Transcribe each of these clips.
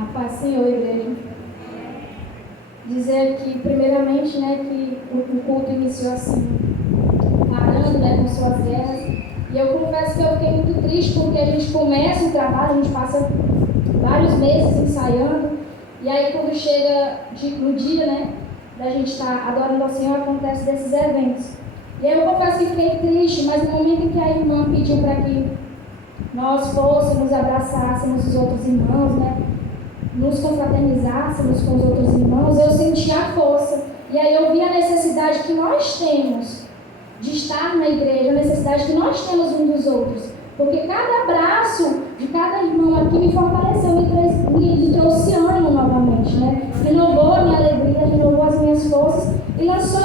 A paz, Senhor, igreja. Dizer aqui, primeiramente, que o culto iniciou assim, parando, com suas guerras. E eu confesso que eu fiquei muito triste porque a gente começa o trabalho, a gente passa vários meses ensaiando. E aí, quando chega no dia, da gente estar adorando ao Senhor, acontece desses eventos. E aí eu confesso que fiquei triste, mas no momento em que a irmã pediu para que nós fôssemos, abraçássemos os outros irmãos, nos confraternizássemos com os outros irmãos, eu senti a força. E aí eu vi a necessidade que nós temos de estar na igreja, a necessidade que nós temos uns dos outros. Porque cada abraço de cada irmão aqui me fortaleceu, me trouxe ânimo novamente, renovou a minha alegria, renovou as minhas forças e lançou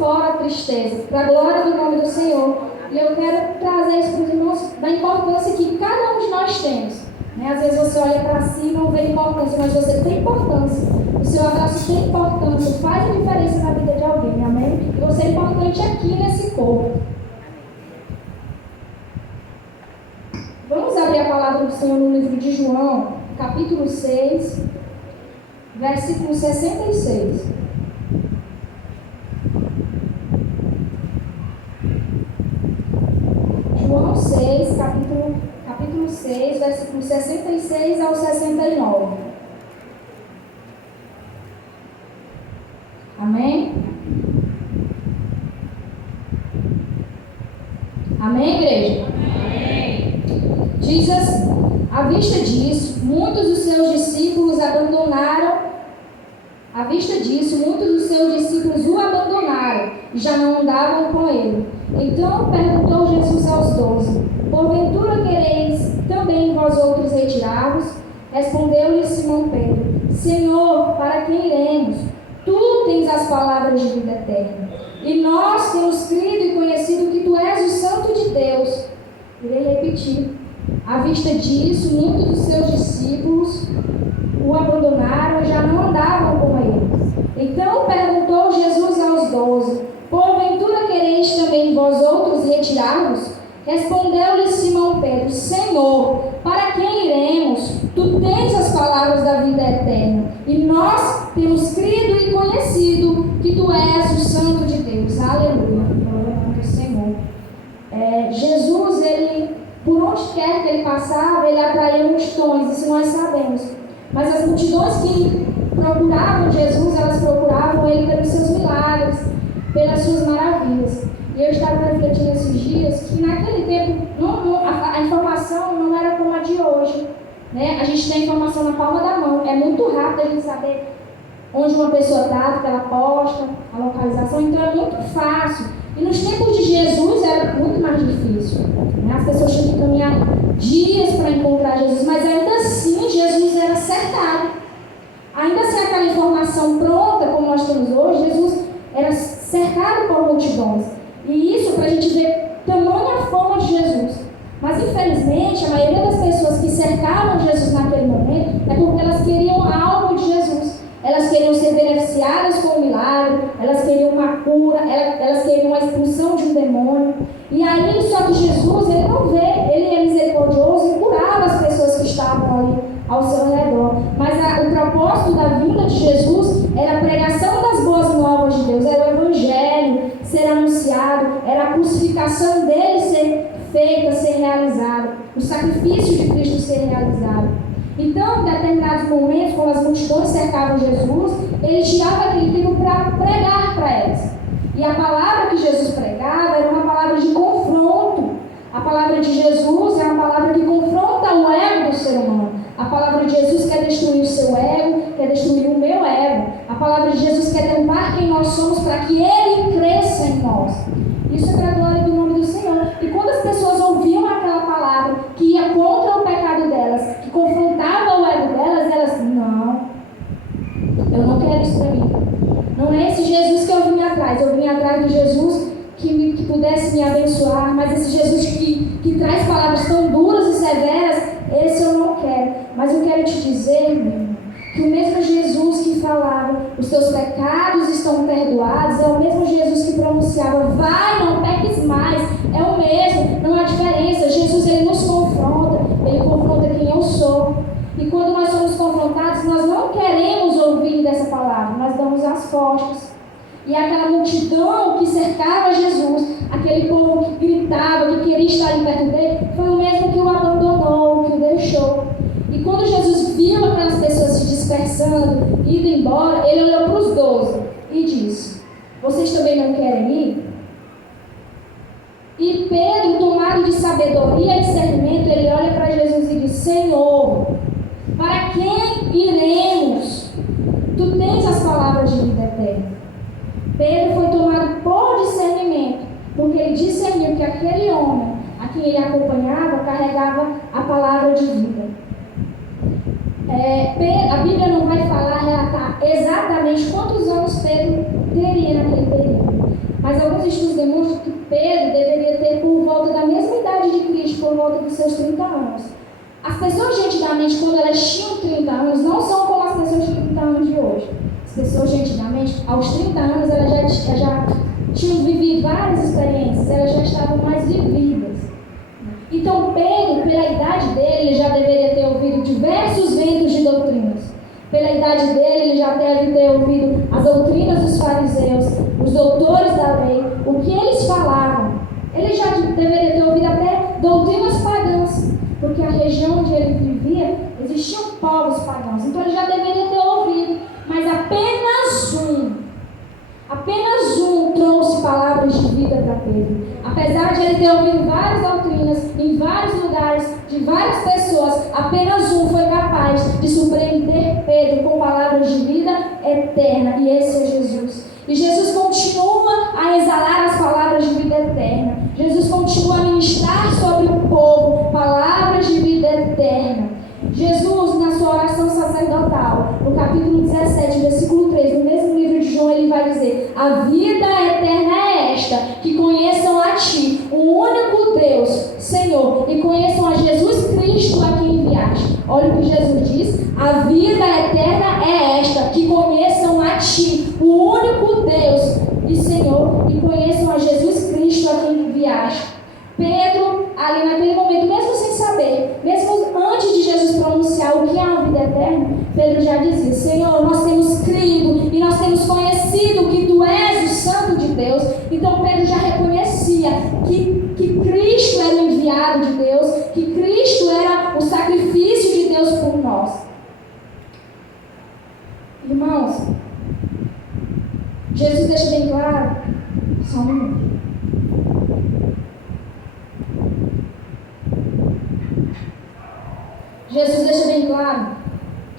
fora a tristeza, para a glória do nome do Senhor. E eu quero trazer isso para os irmãos, da importância que cada um de nós temos. Às vezes você olha para si e não vê importância, mas você tem importância. O seu abraço tem importância, faz a diferença na vida de alguém, amém? E você é importante aqui nesse corpo. Vamos abrir a palavra do Senhor no livro de João, capítulo 6, versículo 66. João 6, capítulo 6, versículo 66 ao 69. Amém? Amém, igreja? Amém. Diz assim: à vista disso, muitos dos seus discípulos o abandonaram e já não andavam com ele. Então perguntou Jesus aos 12: porventura quereis também vós outros retirar-vos? Respondeu-lhe Simão Pedro: Senhor, para quem iremos? Tu tens as palavras de vida eterna. E nós temos crido e conhecido que tu és o Santo de Deus. Irei repetir. À vista disso, muitos dos seus discípulos o abandonaram e já não andavam com ele. Então perguntou Jesus aos 12: porventura quereis também vós outros retirar-vos? Respondeu-lhe Simão Pedro: Senhor, para quem iremos? Tu tens as palavras da vida eterna. E nós temos crido e conhecido que tu és o Santo de Deus. Aleluia. Glória ao Senhor. Jesus, por onde quer que ele passava, ele atraía multidões, isso nós sabemos. Mas as multidões que procuravam Jesus, elas procuravam ele pelos seus milagres, pelas suas maravilhas. E eu estava refletindo esses dias que naquele tempo a informação não era como a de hoje. A gente tem a informação na palma da mão. É muito rápido a gente saber onde uma pessoa está, o que ela posta, a localização. Então é muito fácil. E nos tempos de Jesus era muito mais difícil. As pessoas tinham que caminhar dias para encontrar Jesus, mas ainda assim Jesus era cercado. Ainda sem aquela informação pronta, como nós temos hoje, Jesus era cercado por multidões. E isso para a gente ver tamanha fama de Jesus. Mas infelizmente, a maioria das pessoas que cercavam Jesus naquele momento é porque elas queriam algo de Jesus. Elas queriam ser beneficiadas com o milagre, elas queriam uma cura, elas queriam a expulsão de um demônio. E aí, só que Jesus, ele não vê, ele é misericordioso e curava as pessoas que estavam ali ao seu redor. Mas o propósito da vinda de Jesus era a pregação das boas novas de Deus, era o evangelho ser anunciado, era a crucificação dele ser feita, ser realizada, o sacrifício de Cristo ser realizado. Então, em determinados momentos, quando as multidões cercavam Jesus, ele tirava aquele tempo para pregar para elas. E a palavra que Jesus pregava era uma palavra de confronto. A palavra de Jesus é uma palavra que confronta o ego do ser humano. A palavra de Jesus quer destruir o seu ego, quer destruir o meu ego. A palavra de Jesus quer derrubar quem nós somos para que Ele cresça em nós. Isso é para a glória do nome do Senhor. E quando as pessoas ouviam aquela palavra que ia contra o pecado delas, que confrontava o ego delas, elas, não, eu não quero isso para mim. Não é esse Jesus que eu vim atrás. Eu vim atrás do Jesus que pudesse me abençoar, mas esse Jesus que traz palavras tão duras e severas, esse eu não quero. Mas eu quero te dizer, meu irmão, que o mesmo Jesus que falava, os teus pecados estão perdoados, é o mesmo Jesus que pronunciava, vai, não peques mais, é o mesmo, não há diferença. Jesus, ele nos confronta, ele confronta quem eu sou. E quando nós E aquela multidão que cercava Jesus, aquele povo que gritava, que queria estar ali perto dele, foi o mesmo que o abandonou, que o deixou. E quando Jesus viu aquelas pessoas se dispersando, indo embora, ele olhou para os 12 e disse: vocês também não querem ir? E Pedro, tomado de sabedoria e discernimento, ele olha para Jesus e diz: Senhor, para quem iremos? Tu tens as palavras de vida eterna. Pedro foi tomado por discernimento, porque ele discerniu que aquele homem a quem ele acompanhava carregava a palavra de vida. A Bíblia não vai relatar exatamente quantos anos Pedro teria naquele período, mas alguns estudos demonstram que Pedro deveria ter por volta da mesma idade de Cristo, por volta dos seus 30 anos. As pessoas de antigamente, quando elas tinham 30 anos, não são como as pessoas de 30 anos de hoje. As pessoas de antigamente, aos 30 anos, elas já tinham vivido várias experiências, elas já estavam mais vividas. Então Pedro, pela idade dele, ele já deveria ter ouvido diversos ventos de doutrinas. Pela idade dele, ele já deve ter ouvido as doutrinas dos fariseus, os doutores da lei, o que eles falavam. Ele já deveria ter ouvido até doutrinas pagãs, porque a região onde ele vivia, existiam povos pagãos. Então ele já deveria ter ouvido, mas apenas um trouxe palavras de vida para Pedro. Apesar de ele ter ouvido várias doutrinas em vários lugares, de várias pessoas, apenas um foi capaz de surpreender Pedro com palavras de vida eterna, e esse é Jesus. E Jesus continua a exalar as palavras de vida eterna. Jesus continua a ministrar sobre o povo palavras de vida eterna. Jesus, na sua oração sacerdotal, no capítulo 17, versículo 3, no mesmo livro de João, ele vai dizer: a vida eterna é esta, que conheçam a Ti, o único Deus, Senhor, e conheçam a Jesus Cristo a quem enviaste. Olha o que Jesus diz: a vida eterna é esta, que conheçam a Ti, o único Deus e Senhor, e conheçam a Jesus Cristo a quem enviaste. Pedro, ali naquele momento, mesmo sem saber, mesmo antes de Jesus pronunciar o que é a vida eterna, Pedro já dizia: Senhor, nós temos crido e nós temos conhecido que Tu és o Santo de Deus. Então Pedro já reconhecia que Cristo era o enviado de Deus, que Cristo era o sacrifício de Deus por nós. Irmãos, Jesus deixa bem claro, só um minuto. Jesus deixa bem claro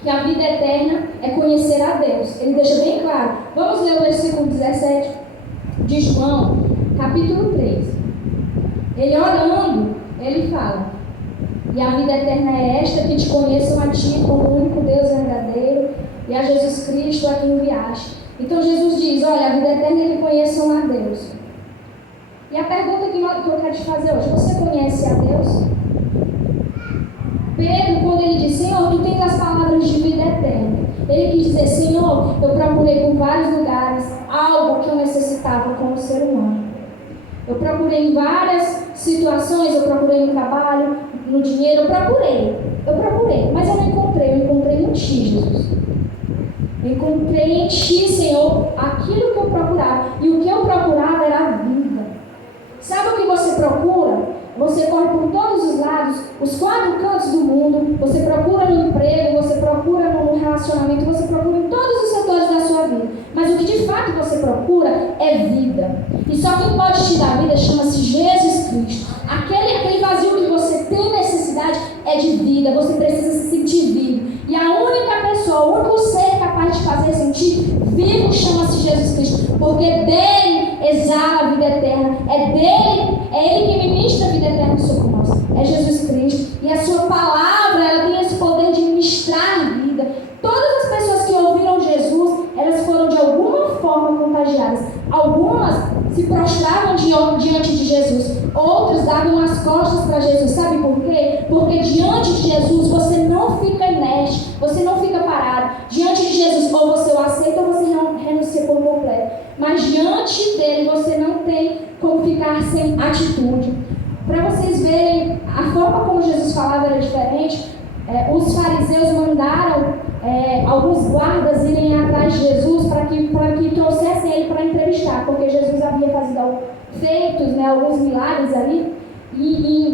que a vida eterna é conhecer a Deus. Ele deixa bem claro. Vamos ler o versículo 17 de João, capítulo 3. Ele orando, ele fala: e a vida eterna é esta, que te conheçam a Ti como o único Deus verdadeiro e a Jesus Cristo a quem enviaste. Então Jesus diz: olha, a vida eterna é que conheçam a Deus. E a pergunta que eu quero te fazer hoje: você conhece a Deus? Pedro, quando ele diz: Senhor, Tu tens as palavras de vida eterna, ele quis dizer: Senhor, eu procurei por vários lugares algo que eu necessitava como ser humano. Eu procurei em várias situações, eu procurei no trabalho, no dinheiro, eu procurei, mas eu não encontrei. Eu encontrei em Ti, Jesus. Eu encontrei em Ti, Senhor, aquilo que eu procurava. E o que eu procurava era a vida. Sabe o que você procura? Você corre por todos os lados, os 4 cantos do mundo, você procura no emprego, você procura no relacionamento, você procura em todos os setores da sua vida. Mas o que de fato você procura é vida. E só quem pode te dar vida chama-se Jesus Cristo. Aquele vazio que você tem necessidade é de vida, você precisa se sentir vivo. E a única pessoa, o único ser capaz de fazer sentir vivo chama-se Jesus Cristo. Porque dele exala a vida eterna, é Ele que ministra a vida eterna sobre nós, é Jesus Cristo. E a sua palavra, ela tem esse poder de ministrar vida. Todas as pessoas que ouviram Jesus, elas foram de alguma forma contagiadas. Algumas se prostravam diante de Jesus, outros davam as costas para Jesus. Sabe por quê? Porque diante de Jesus você não fica inerte, você não fica parado. Diante de Jesus, ou você o aceita ou você renuncia por completo. Mas diante dele você não tem como ficar sem atitude. Para vocês verem, a forma como Jesus falava era diferente. Os fariseus mandaram alguns guardas irem atrás de Jesus para que trouxessem ele para entrevistar, porque Jesus havia feito alguns milagres ali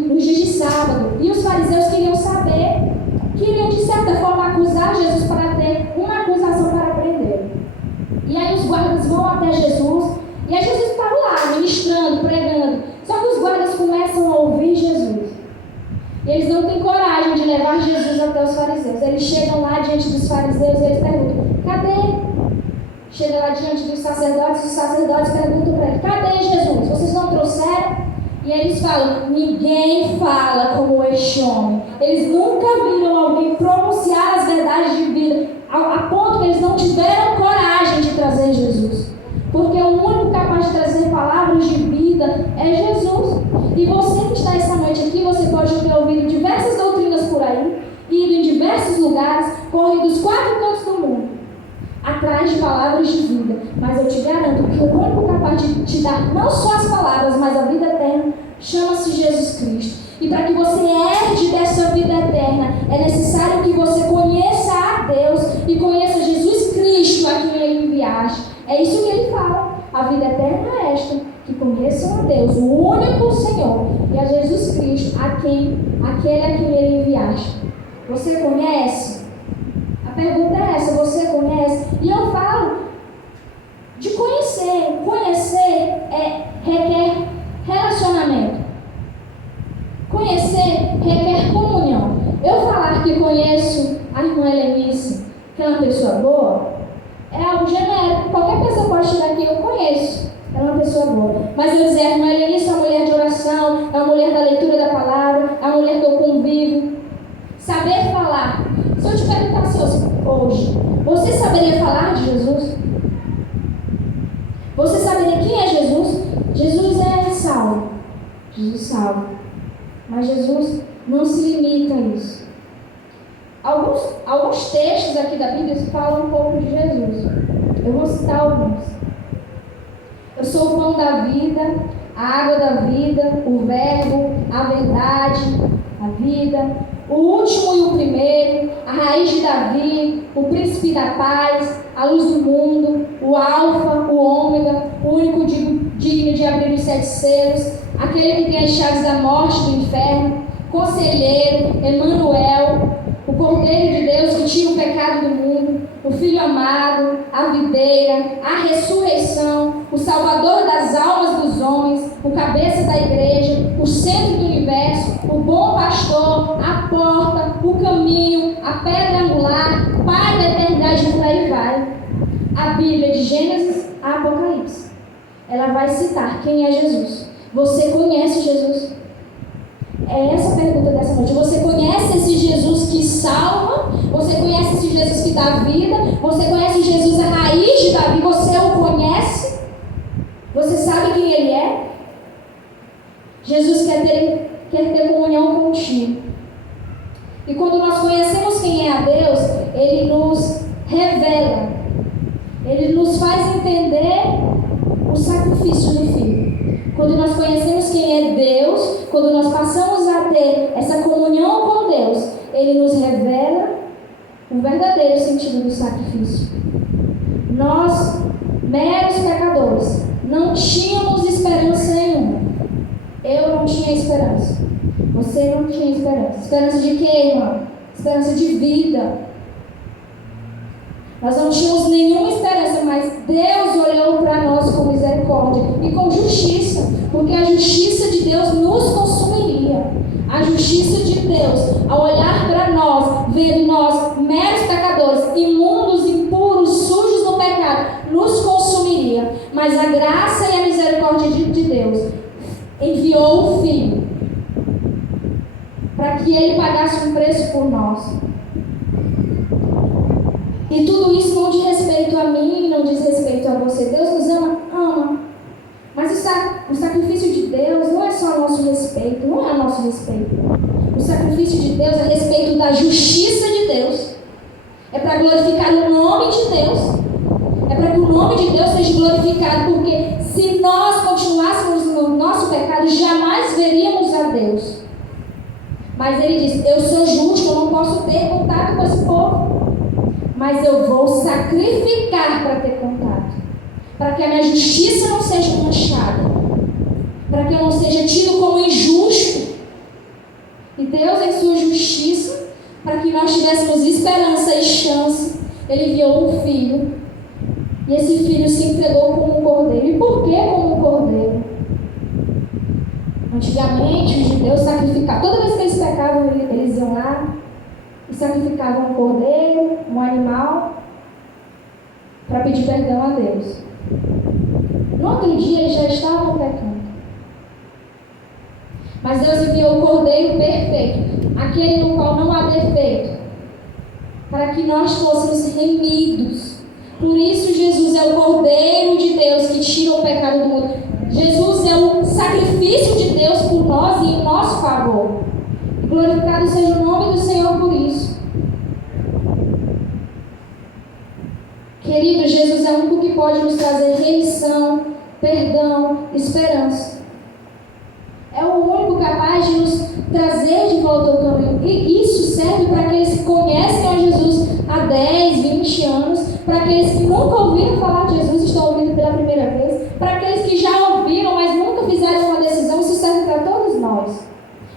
nos dias de sábado. E os fariseus queriam de certa forma acusar Jesus para ter uma acusação para prender. E aí os guardas vão até Jesus, e aí Jesus está lá, ministrando, pregando. Só que os guardas começam a ouvir Jesus. E eles não têm coragem de levar Jesus até os fariseus. Eles chegam lá diante dos fariseus e eles perguntam: cadê? Chega lá diante dos sacerdotes, e os sacerdotes perguntam para ele: cadê Jesus? Vocês não trouxeram? E eles falam: ninguém fala como este homem. Eles nunca viram alguém pronunciar as verdades de vida, a ponto que eles não tiveram coragem de trazer Jesus. Porque o único capaz de trazer palavras de vida é Jesus. E você que está essa noite aqui, você pode ter ouvido diversas doutrinas por aí, ido em diversos lugares, corrido dos 4 cantos do mundo, atrás de palavras de vida. Mas eu te garanto que o único capaz de te dar não só as palavras, mas a vida eterna, chama-se Jesus Cristo. E para que você herde dessa vida eterna, é necessário que você conheça a Deus e conheça Jesus Cristo a quem Ele enviaste. É isso que Ele fala. A vida eterna é esta: que conheçam a Deus, o único Senhor, e a Jesus Cristo, aquele a quem Ele enviaste. Você conhece? A pergunta é essa: você conhece? E eu falo de conhecer. Conhecer requer relacionamento. Conhecer requer comunhão. Eu falar que conheço a irmã Helenice, que é uma pessoa boa, é algo genérico. Qualquer pessoa pode chegar aqui: eu conheço, ela é uma pessoa boa. Mas eu dizer: a irmã Helenice é uma mulher de oração, é uma mulher da leitura da palavra, é uma mulher que eu convivo. Saber falar. Se eu te perguntasse hoje, você saberia falar de Jesus? Você saberia quem é Jesus? Jesus é salvo. Jesus salva. Mas Jesus não se limita a isso. Alguns textos aqui da Bíblia falam um pouco de Jesus. Eu vou citar alguns. Eu sou o pão da vida, a água da vida, o verbo, a verdade, a vida, o último e o primeiro, a raiz de Davi, o príncipe da paz, a luz do mundo, o alfa, o ômega, o único digno de abrir os 7 selos, aquele que tem as chaves da morte e do inferno, conselheiro, Emanuel, o Cordeiro de Deus que tira o pecado do mundo, o Filho amado, a videira, a ressurreição, o Salvador das almas dos homens, o cabeça da igreja, o centro do universo, o bom pastor, a porta, o caminho, a pedra angular, Pai da eternidade, por aí vai. A Bíblia, de Gênesis a Apocalipse, ela vai citar quem é Jesus. Você conhece Jesus? É essa a pergunta dessa noite. Você conhece esse Jesus que salva? Você conhece esse Jesus que dá vida? Você conhece Jesus, a raiz de Davi? Você o conhece? Você sabe quem Ele é? Jesus quer ter comunhão contigo. E quando nós conhecemos quem é a Deus, Ele nos revela. Ele nos faz entender o sacrifício do Filho. Quando nós conhecemos quem é Deus, quando nós passamos a ter essa comunhão com Deus, Ele nos revela o verdadeiro sentido do sacrifício. Nós, meros pecadores, não tínhamos esperança nenhuma. Eu não tinha esperança. Você não tinha esperança. Esperança de quê, irmão? Esperança de vida. Nós não tínhamos nenhuma esperança, mas Deus olhou para nós com misericórdia e com justiça, porque a justiça de Deus nos consumiria. A justiça de Deus, ao olhar para nós, vendo nós, meros pecadores, imundos, impuros, sujos no pecado, nos consumiria. Mas a graça e a misericórdia de Deus enviou o Filho para que Ele pagasse um preço por nós. E tudo isso não diz respeito a mim, não diz respeito a você. Deus nos ama? Ama. Mas o sacrifício de Deus não é só a nosso respeito, não é a nosso respeito. O sacrifício de Deus é a respeito da justiça de Deus. É para glorificar o nome de Deus. É para que o nome de Deus seja glorificado, porque se nós continuássemos no nosso pecado, jamais veríamos a Deus. Mas Ele diz: eu sou justo, eu não posso ter contato com esse povo. mas eu vou sacrificar para ter contato, para que a minha justiça não seja manchada, para que eu não seja tido como injusto. E Deus, em sua justiça, para que nós tivéssemos esperança e chance, Ele enviou um filho, e esse filho se entregou como um cordeiro. E por que como um cordeiro? Antigamente, os judeus sacrificavam, toda vez que eles pecavam, eles iam lá e sacrificavam um cordeiro, um animal, para pedir perdão a Deus. No outro dia, eles já estavam pecando. Mas Deus enviou o cordeiro perfeito, aquele no qual não há defeito, para que nós fôssemos remidos. Por isso, Jesus é o cordeiro de Deus que tira o pecado do mundo. Jesus é o sacrifício de Deus por nós e em nosso favor. Glorificado seja o nome do Senhor por isso. Querido, Jesus é o único que pode nos trazer remissão, perdão, esperança. É o único capaz de nos trazer de volta ao caminho. E isso serve para aqueles que conhecem a Jesus há 10, 20 anos, para aqueles que nunca ouviram falar de Jesus e estão ouvindo pela primeira vez, para aqueles que já ouviram, mas nunca fizeram uma decisão. Isso serve para todos nós.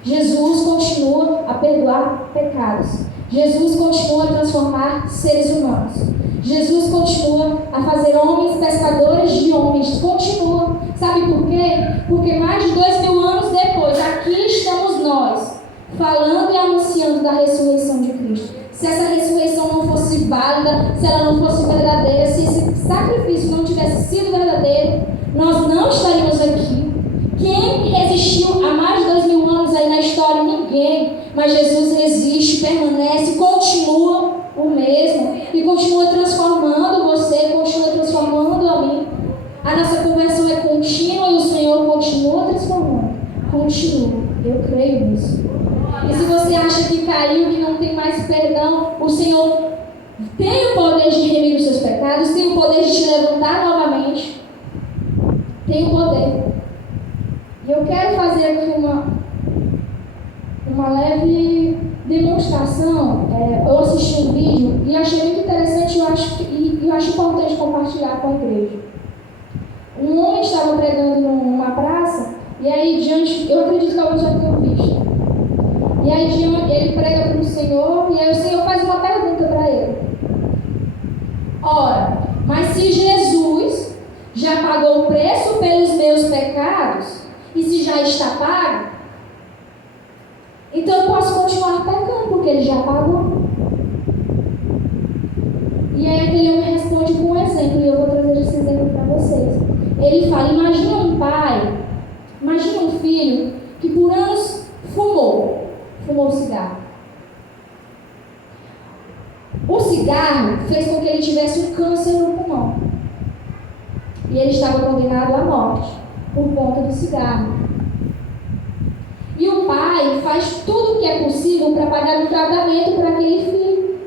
Jesus continua a perdoar pecados. Jesus continua a transformar seres humanos. Jesus continua a fazer homens pescadores de homens. Continua. Sabe por quê? Porque mais de 2000 anos depois, aqui estamos nós, falando e anunciando da ressurreição de Cristo. Se essa ressurreição não fosse válida, se ela não fosse verdadeira, se esse sacrifício não tivesse sido verdadeiro, nós não estaríamos aqui. Quem resistiu há mais de 2000 anos aí na história? Ninguém. Mas Jesus resiste, permanece, continua o mesmo e continua transformando você, continua transformando a mim. A nossa conversão é contínua e o Senhor continua transformando. Continua. Eu creio nisso. E se você acha que caiu, que não tem mais perdão, o Senhor tem o poder de remir os seus pecados, tem o poder de te levantar novamente. Tem o poder. E eu quero fazer aqui uma leve demonstração. Eu assisti um vídeo e achei muito interessante e eu acho importante compartilhar com a igreja. Um homem estava pregando numa praça e aí diante, eu acredito que alguns já tenham visto. E aí ele prega para o Senhor e aí o Senhor faz uma pergunta para ele. Ora, mas se Jesus já pagou o preço pelos meus pecados e se já está pago, então eu posso continuar pecando porque ele já pagou. E aí aquele homem responde com um exemplo e eu vou trazer esse exemplo para vocês. Ele fala, imagina um pai, imagina um filho que por anos fumou cigarro. O cigarro fez com que ele tivesse um câncer no pulmão. E ele estava condenado à morte por conta do cigarro. E o pai faz tudo o que é possível para pagar um tratamento para aquele filho.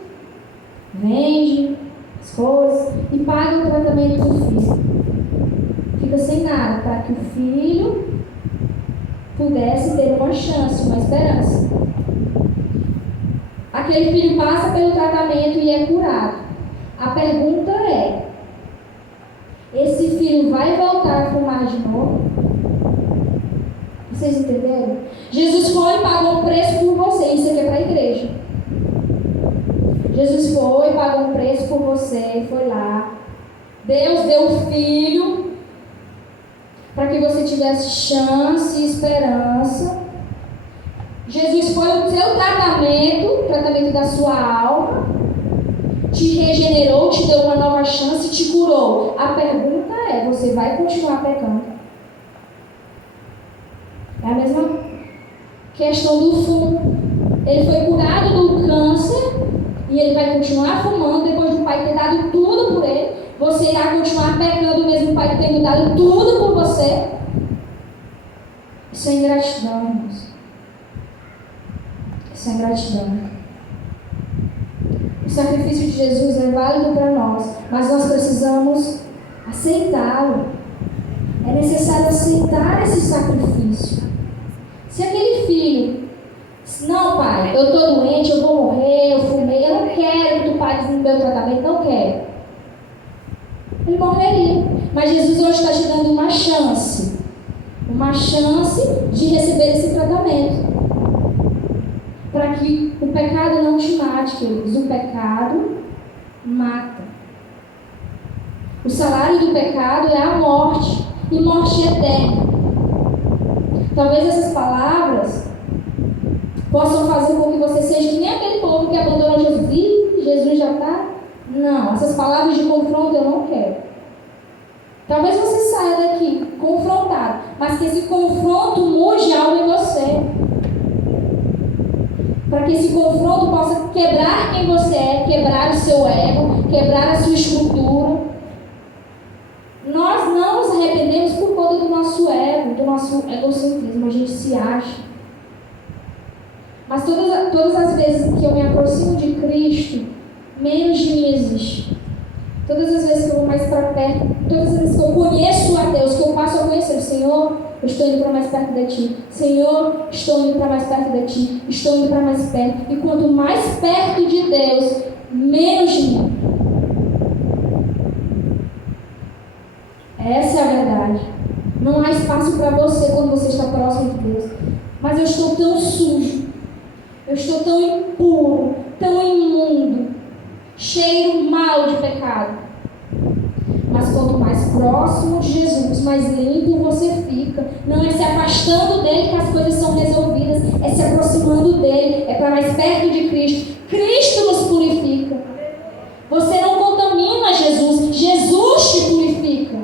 Vende as coisas e paga o tratamento do filho. Fica sem nada para que o filho pudesse ter uma chance, uma esperança. Aquele filho passa pelo tratamento e é curado. A pergunta é: esse filho vai voltar a fumar de novo? Vocês entenderam? Jesus foi e pagou um preço por você. Isso aqui é para a igreja. Jesus foi e pagou um preço por você. Foi lá. Deus deu o filho para que você tivesse chance e esperança. Jesus foi o seu tratamento da sua alma, te regenerou, te deu uma nova chance, te curou. A pergunta é: você vai continuar pecando? É a mesma questão do fumo. Ele foi curado do câncer e ele vai continuar fumando depois do pai ter dado tudo por ele. Você irá continuar pecando mesmo o pai tendo dado tudo por você? Isso é ingratidão, irmãos. Isso é ingratidão. O sacrifício de Jesus é válido para nós, mas nós precisamos aceitá-lo. É necessário aceitar esse sacrifício. Se aquele filho, não pai, eu estou doente, eu vou morrer, eu fumei, eu não quero que tu pagues no meu tratamento, hoje está te dando uma chance de receber esse tratamento, para que o pecado não te mate, queridos. O pecado mata. O salário do pecado é a morte, e morte eterna. Talvez essas palavras possam fazer com que você seja que nem aquele povo que abandonou Jesus. E Jesus já está? Não, essas palavras de confronto eu não quero. Talvez você saia daqui confrontado, mas que esse confronto mude algo em você. Para que esse confronto possa quebrar quem você é, quebrar o seu ego, quebrar a sua estrutura. Nós não nos arrependemos por conta do nosso ego, do nosso egocentrismo. A gente se acha. Mas todas as vezes que eu me aproximo de Cristo, menos de mim existe. Todas as vezes que eu vou mais para perto, todas as vezes que eu conheço a Deus, que eu passo a conhecer o Senhor, eu estou indo para mais perto de Ti. Senhor, estou indo para mais perto de Ti. Estou indo para mais perto. E quanto mais perto de Deus, menos de mim. Essa é a verdade. Não há espaço para você quando você está próximo de Deus. Mas eu estou tão sujo. Eu estou tão impuro, tão imundo, cheiro mal de pecado. Mas quanto mais próximo de Jesus, mais limpo você fica. Não é se afastando dele que as coisas são resolvidas, é se aproximando dele, é para mais perto de Cristo. Cristo nos purifica. Você não contamina Jesus, Jesus te purifica.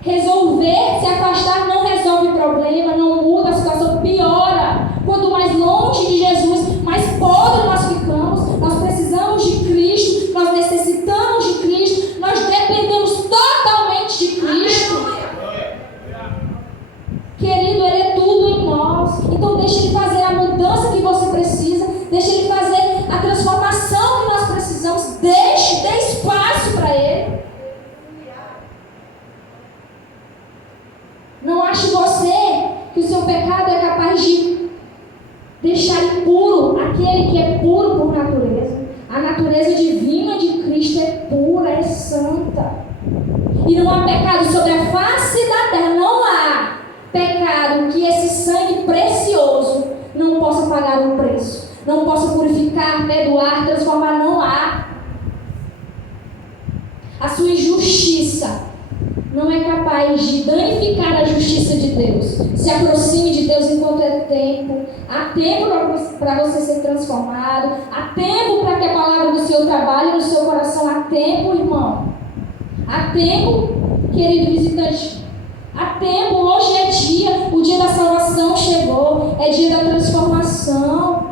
Resolver, se afastar não resolve o problema, não muda a situação, piora. Quanto mais longe de Jesus, mais podre nós ficamos. Nós precisamos de Cristo, nós necessitamos de Cristo, nós dependemos totalmente de Cristo. Querido, Ele é tudo em nós. Então deixa Ele fazer a mudança que você precisa, deixa Ele fazer a transformação que nós precisamos, dê espaço para Ele. Não ache você que o seu pecado é capaz de deixar impuro aquele que é puro por natureza. A natureza divina de Cristo é pura, é santa. E não há pecado sobre a face da terra, não há pecado que esse sangue precioso não possa pagar o preço, não possa purificar, perdoar, transformar, não há. A sua injustiça não é capaz de danificar a justiça de Deus. Se aproxime de Deus enquanto é tempo. Há tempo para você ser transformado. Há tempo para que a palavra do Senhor trabalhe no seu coração. Há tempo, irmão. Há tempo, querido visitante. Há tempo. Hoje é dia. O dia da salvação chegou. É dia da transformação.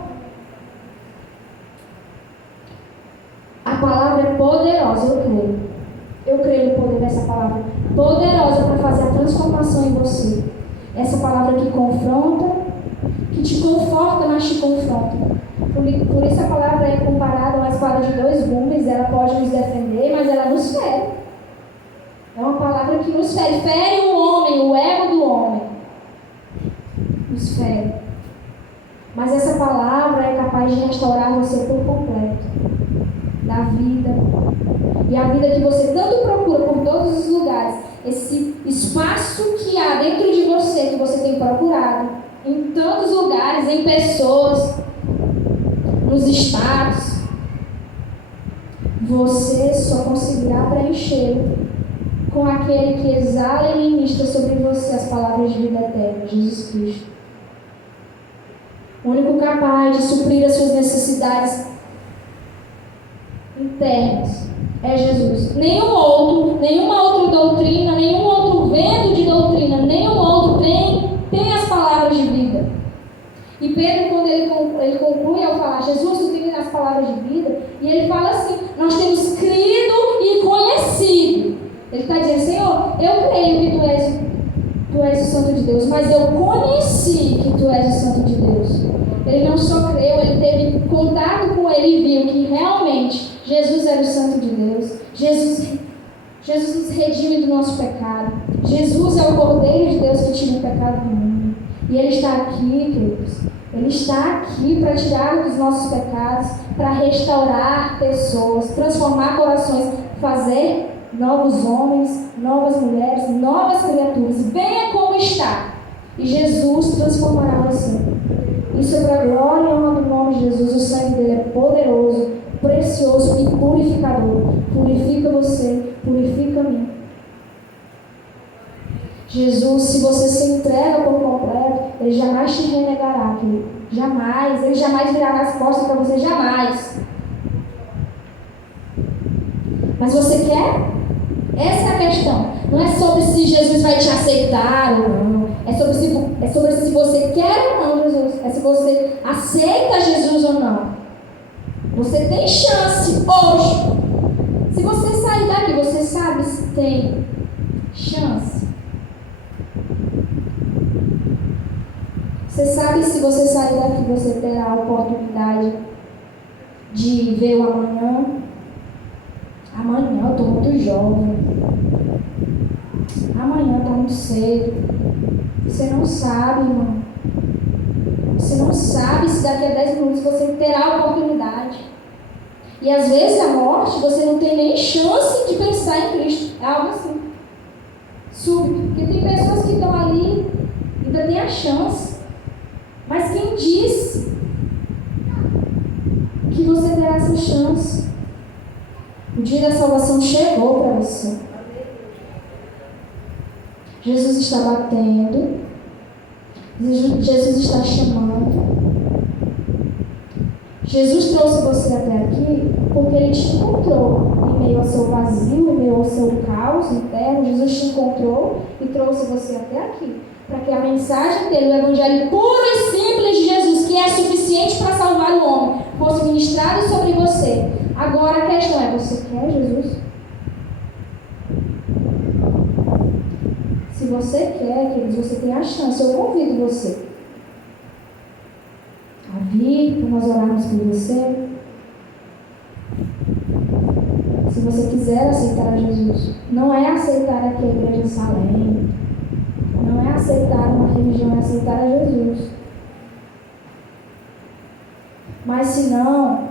A palavra é poderosa, eu creio. Eu creio no poder dessa palavra, poderosa para fazer a transformação em você. Essa palavra que confronta, que te conforta, mas te confronta. Por isso a palavra é comparada a uma espada de dois gumes. Ela pode nos defender, mas ela nos fere. É uma palavra que nos fere. Fere o homem, o ego do homem. Nos fere. Mas essa palavra é capaz de restaurar você por completo. Da vida. E a vida que você tanto procura por todos os lugares, esse espaço que há dentro de você, que você tem procurado, em tantos lugares, em pessoas, nos status, você só conseguirá preencher com aquele que exala e ministra sobre você as palavras de vida eterna, Jesus Cristo. O único capaz de suprir as suas necessidades internas é Jesus. Nenhuma outra doutrina, nenhum outro vento de doutrina, nenhum outro tem as palavras de vida. E Pedro, quando ele conclui ao falar, Jesus, tu tem as palavras de vida, e ele fala assim, nós temos crido e conhecido. Ele está dizendo, Senhor, eu creio que tu és o Santo de Deus, mas eu conheci que tu és o Santo de Deus. Ele não só creu, ele teve contato com ele e viu que realmente Jesus era o Santo de Deus. Jesus nos redime do nosso pecado. Jesus é o Cordeiro de Deus que tira o pecado do mundo. E Ele está aqui, queridos. Ele está aqui para tirar dos nossos pecados, para restaurar pessoas, transformar corações, fazer novos homens, novas mulheres, novas criaturas. Venha como está. E Jesus transformará você. Isso é para a glória e honra do nome de Jesus. O sangue dele é poderoso, precioso e purificador. Purifica você, purifica a mim. Jesus, se você se entrega por completo, ele jamais te renegará, querido. Jamais. Ele jamais virará as costas para você, jamais. Mas você quer? Essa é a questão. Não é sobre se Jesus vai te aceitar ou não. É sobre se você quer ou não Jesus. É se você aceita Jesus ou não. Você tem chance hoje. Se você sair daqui, você sabe se tem chance. Você sabe se você sair daqui, você terá a oportunidade de ver o amanhã. Amanhã eu estou muito jovem. Amanhã está muito cedo. Você não sabe, irmão. Você não sabe se daqui a 10 minutos você terá a oportunidade. E às vezes a morte, você não tem nem chance de pensar em Cristo. É algo assim. Súbito. Porque tem pessoas que estão ali, ainda tem a chance. Mas quem diz que você terá essa chance? O dia da salvação chegou para você. Jesus está batendo. Jesus está chamando. Jesus trouxe você até aqui porque ele te encontrou em meio ao seu vazio, em meio ao seu caos interno. Jesus te encontrou e trouxe você até aqui para que a mensagem dele, o evangelho puro e simples de Jesus, que é suficiente para salvar o homem, fosse ministrado sobre você. Agora a questão é, você quer Jesus? Se você quer, queridos, você tem a chance. Eu convido você a vir para nós orarmos por você. Se você quiser aceitar Jesus, não é aceitar aqui a igreja de Salem, não é aceitar uma religião, é aceitar a Jesus. Mas se não,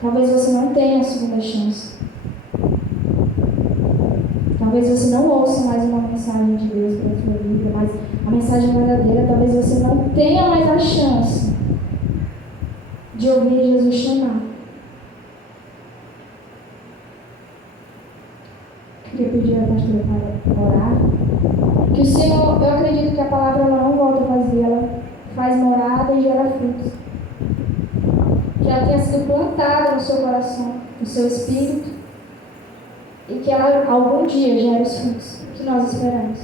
talvez você não tenha a segunda chance. Talvez você não ouça mais uma mensagem de Deus para a sua vida, mas a mensagem verdadeira, talvez você não tenha mais a chance de ouvir Jesus chamar. Queria pedir a pastora para orar. Que o Senhor, eu acredito que a palavra ela não volta vazia, ela faz morada e gera frutos. Que ela tenha sido plantada no seu coração, no seu espírito, e que ela algum dia gere os frutos que nós esperamos.